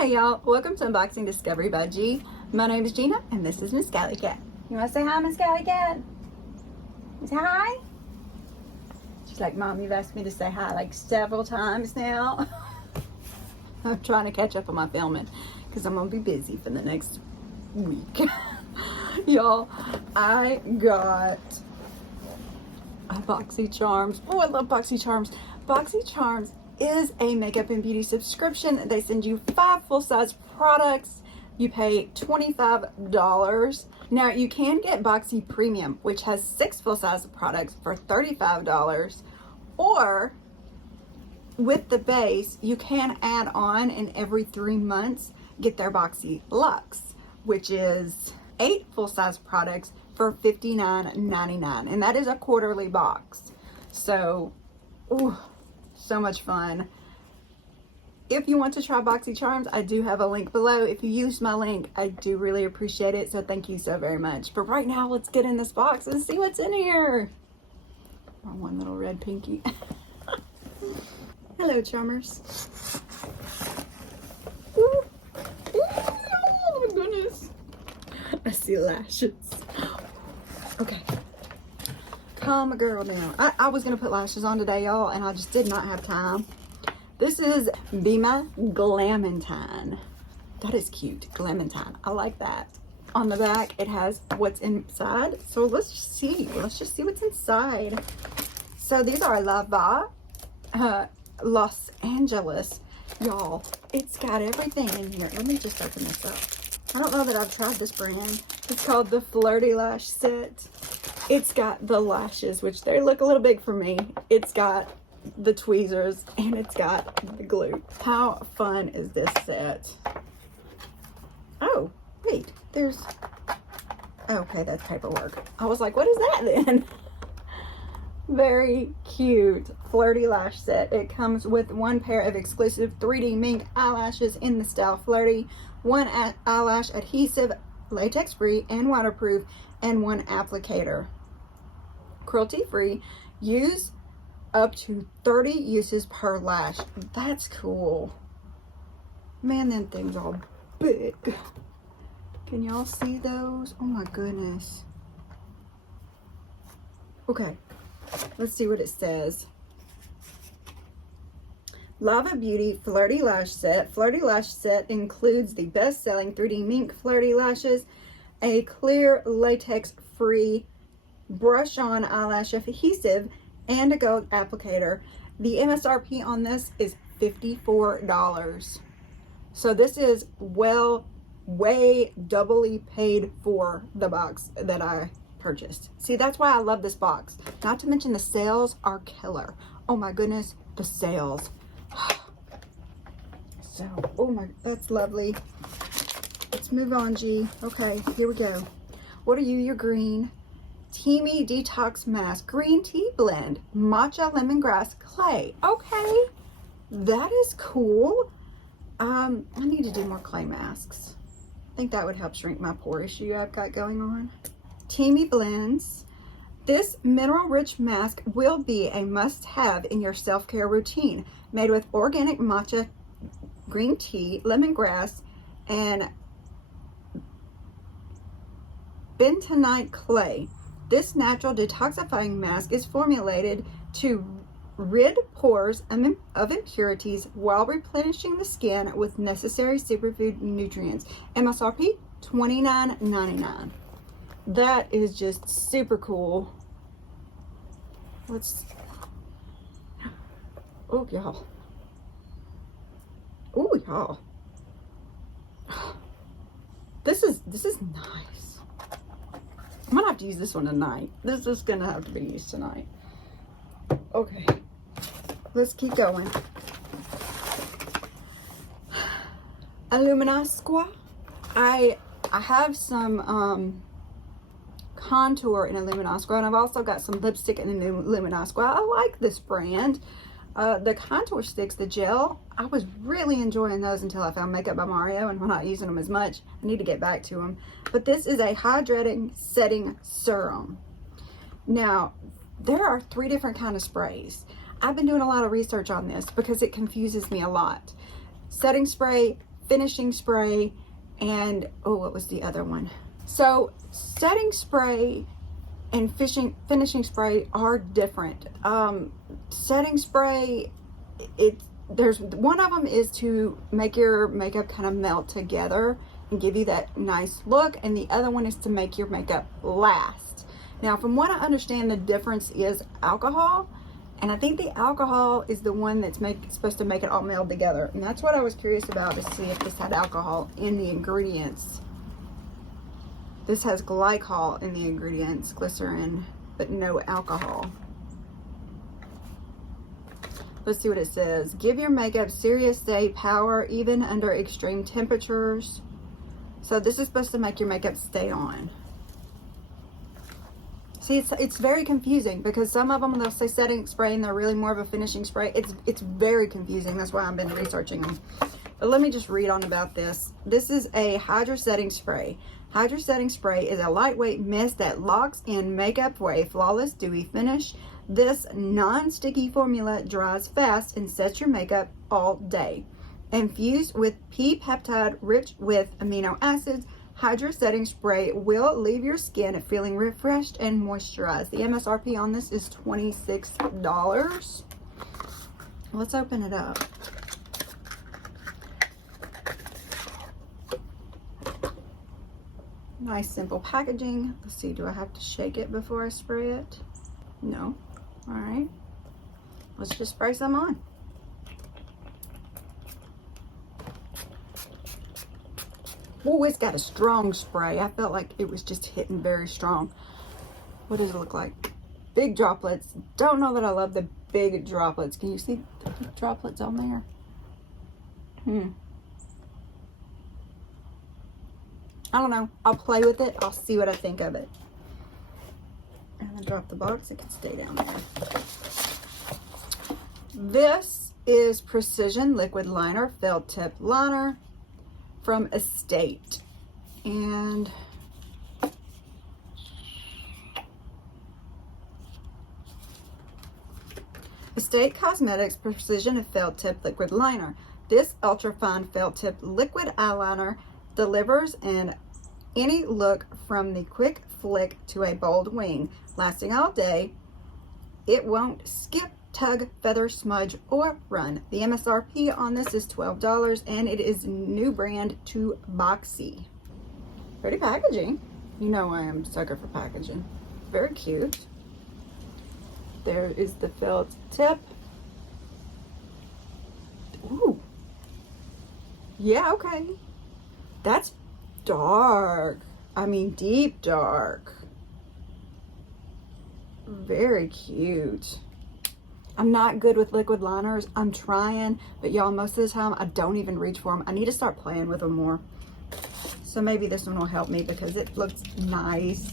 Hey y'all, welcome to Unboxing Discovery by G. My name is Gina and this is Miss Cali Cat. You want to say hi, Miss Cali Cat? Say hi? She's like, Mom, you've asked me to say hi like several times now. I'm trying to catch up on my filming because I'm going to be busy for the next week. Y'all, I got Boxycharms. Oh, I love Boxycharms. Boxycharms is a makeup and beauty subscription. They send you 5 full-size products. You pay $25. Now you can get Boxy Premium, which has 6 full-size products for $35, or with the base you can add on, and every 3 months get their Boxy Luxe, which is 8 full-size products for $59.99, and that is a quarterly box. So ooh, so much fun. If you want to try Boxycharms, I do have a link below. If you use my link, I do really appreciate it, so thank you so very much. But right now, let's get in this box and see what's in here. My one little red pinky. Hello, charmers. Ooh. Ooh, oh my goodness. I see lashes. Okay. Calm a girl down. I was going to put lashes on today, y'all, and I just did not have time. This is BEAUTÉ Glam-entine. That is cute. Glam-entine. I like that. On the back, it has what's inside. So let's just see. Let's just see what's inside. So these are LAVAA, Los Angeles. Y'all, it's got everything in here. Let me just open this up. I don't know that I've tried this brand. It's called the Flirty Lash Set. It's got the lashes, which they look a little big for me. It's got the tweezers, and it's got the glue. How fun is this set? Oh, wait, there's, okay, that's paperwork. I was like, what is that then? Very cute Flirty Lash Set. It comes with 1 pair of exclusive 3D mink eyelashes in the style Flirty, 1 eyelash adhesive, latex free and waterproof, and 1 applicator. Cruelty free. Use up to 30 uses per lash. That's cool. Man, them things are big. Can y'all see those? Oh my goodness. Okay, let's see what it says. LAVAA Beauty Flirty Lash Set. Flirty Lash Set includes the best-selling 3D mink Flirty lashes, a clear latex-free brush-on eyelash adhesive, and a gold applicator. The MSRP on this is $54. So this is way doubly paid for the box that I purchased. See, that's why I love this box. Not to mention the sales are killer. Oh my goodness, the sales. So, oh my, that's lovely. Let's move on, G. Okay, here we go. What are you? You're green. TEAMI Detox Mask, green tea blend, matcha lemongrass clay. Okay, that is cool. I need to do more clay masks. I think that would help shrink my pore issue I've got going on. teamiblends. This mineral-rich mask will be a must-have in your self-care routine. Made with organic matcha, green tea, lemongrass, and bentonite clay. This natural detoxifying mask is formulated to rid pores of impurities while replenishing the skin with necessary superfood nutrients. MSRP $29.99. That is just super cool. Let's, oh y'all. Oh y'all. This is nice. I'm gonna have to use this one tonight. This is gonna have to be used tonight. Okay, let's keep going. ILLAMASQUA. I have some contour in ILLAMASQUA, and I've also got some lipstick in ILLAMASQUA. I like this brand. The contour sticks, the gel, I was really enjoying those until I found Makeup by Mario, and I'm not using them as much. I need to get back to them. But this is a hydrating setting serum. Now, there are 3 different kind of sprays. I've been doing a lot of research on this because it confuses me a lot. Setting spray, finishing spray, and oh, what was the other one? So setting spray and finishing spray are different. Setting spray, there's one of them is to make your makeup kind of melt together and give you that nice look, and the other one is to make your makeup last. Now, from what I understand, the difference is alcohol, and I think the alcohol is the one that's supposed to make it all meld together, and that's what I was curious about, to see if this had alcohol in the ingredients. This has glycol in the ingredients, glycerin, but no alcohol. Let's see what it says. Give your makeup serious day power even under extreme temperatures. So this is supposed to make your makeup stay on. See, it's very confusing, because some of them, they'll say setting spray and they're really more of a finishing spray. It's very confusing. That's why I've been researching them. But let me just read on about this. This is a Hydra setting spray. Hydra setting spray is a lightweight mist that locks in makeup for a flawless, dewy finish. This non-sticky formula dries fast and sets your makeup all day. Infused with pea peptide rich with amino acids, Hydra setting spray will leave your skin feeling refreshed and moisturized. The MSRP on this is $26. Let's open it up. Nice simple packaging. Let's see, do I have to shake it before I spray it? No. All right, let's just spray some on. Oh, it's got a strong spray. I felt like it was just hitting very strong. What does it look like? Big droplets. Don't know that I love the big droplets. Can you see the big droplets on there? I don't know. I'll play with it. I'll see what I think of it. And then drop the box. It can stay down there. This is Precision Liquid Liner Felt Tip Liner from Estate. And Estate Cosmetics Precision Felt Tip Liquid Liner. This ultra fine felt tip liquid eyeliner delivers in any look from the quick flick to a bold wing, lasting all day. It won't skip, tug, feather, smudge, or run. The MSRP on this is $12, and it is new brand to Boxy. Pretty packaging. You know I am a sucker for packaging. Very cute. There is the felt tip. Ooh. Yeah, okay. That's dark. I mean, deep dark. Very cute. I'm not good with liquid liners. I'm trying, but y'all, most of the time I don't even reach for them. I need to start playing with them more. So maybe this one will help me because it looks nice.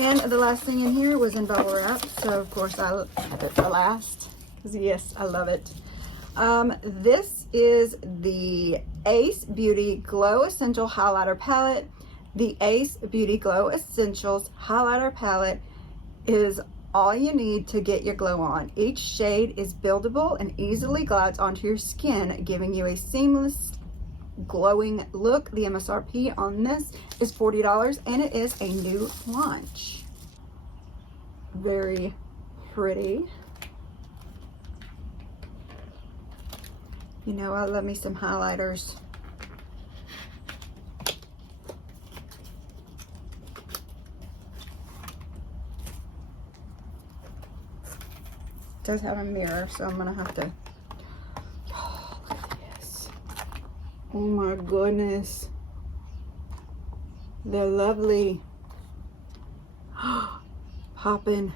And the last thing in here was in bubble wrap. So of course I have it for last because yes, I love it. This is the Ace Beauty Glow Essential Highlighter Palette. The Ace Beauty Glow Essentials Highlighter Palette is all you need to get your glow on. Each shade is buildable and easily glides onto your skin, giving you a seamless, glowing look. The MSRP on this is $40, and it is a new launch. Very pretty. You know, I love me some highlighters. It does have a mirror, so I'm gonna have to. Oh, look at this. Oh my goodness. They're lovely. Poppin'.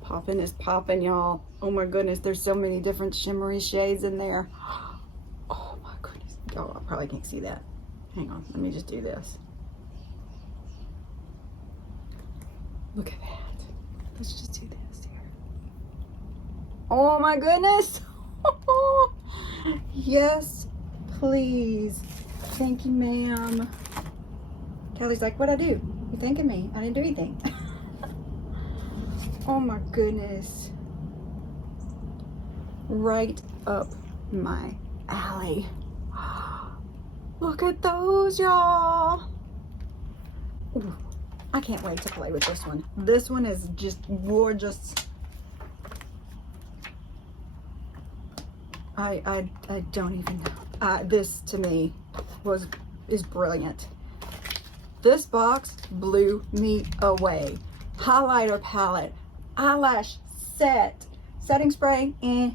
Poppin' is poppin', y'all. Oh my goodness, there's so many different shimmery shades in there. Oh my goodness. Y'all, I probably can't see that. Hang on, let me just do this. Look at that. Let's just do this here. Oh my goodness. Yes, please. Thank you, ma'am. Kelly's like, what'd I do? You're thanking me. I didn't do anything. Oh my goodness. right up my alley. Look at those, y'all. I can't wait to play with this one. This one is just gorgeous. I don't even know. This to me is brilliant. This box blew me away. Highlighter palette, eyelash set, setting spray, and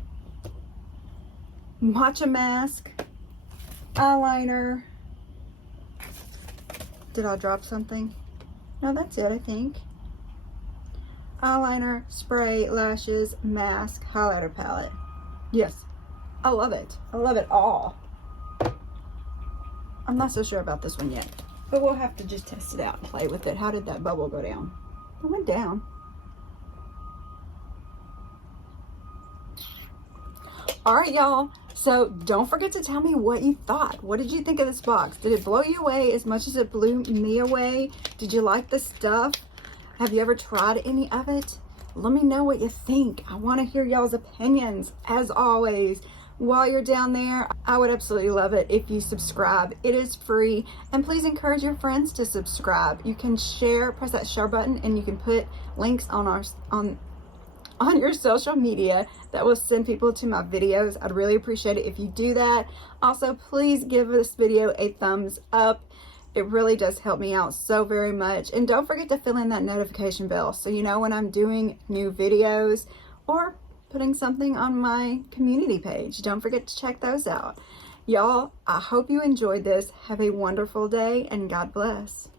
matcha mask, eyeliner. Did I drop something? No, that's it, I think. Eyeliner, spray, lashes, mask, highlighter palette. Yes, I love it. I love it all. I'm not so sure about this one yet, but we'll have to just test it out and play with it. How did that bubble go down? It went down. All right, y'all. So don't forget to tell me what you thought. What did you think of this box? Did it blow you away as much as it blew me away? Did you like the stuff? Have you ever tried any of it? Let me know what you think. I want to hear y'all's opinions. As always, while you're down there, I would absolutely love it if you subscribe. It is free, and please encourage your friends to subscribe. You can share, press that share button, and you can put links on your social media that will send people to my videos. I'd really appreciate it if you do that. Also, please give this video a thumbs up. It really does help me out so very much. And don't forget to fill in that notification bell so you know when I'm doing new videos or putting something on my community page. Don't forget to check those out. Y'all, I hope you enjoyed this. Have a wonderful day, and God bless.